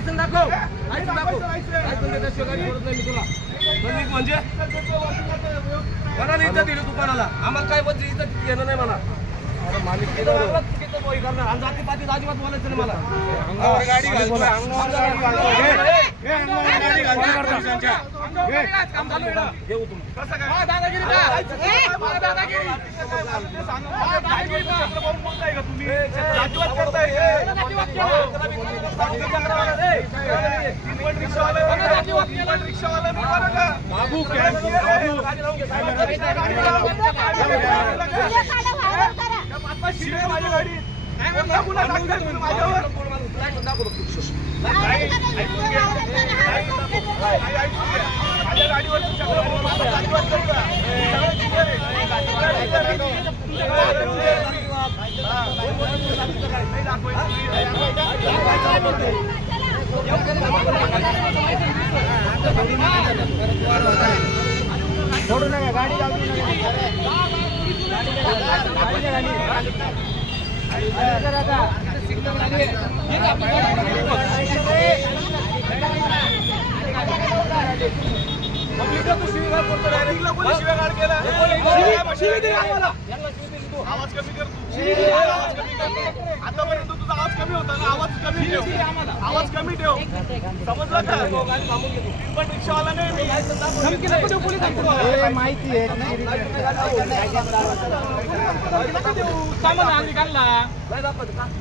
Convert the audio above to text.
licence दाखव licence देण्याशिवाय गाडी सोडत नाही मी तुला म्हणजे कोणाला इज्जत दिली तू कोणाला आम्हाला काय म्हणजे इज्जत घेणं नाही मला जातीपातीत अजिबात बोलायचं नाही मला छोड़ो ना गाड़ी आवाज कमी कर आतापर्यंत तुझा आवाज कमी होता ना आवाज कमी ठेव समजलं का पण रिक्षावाला नाही माहिती आहे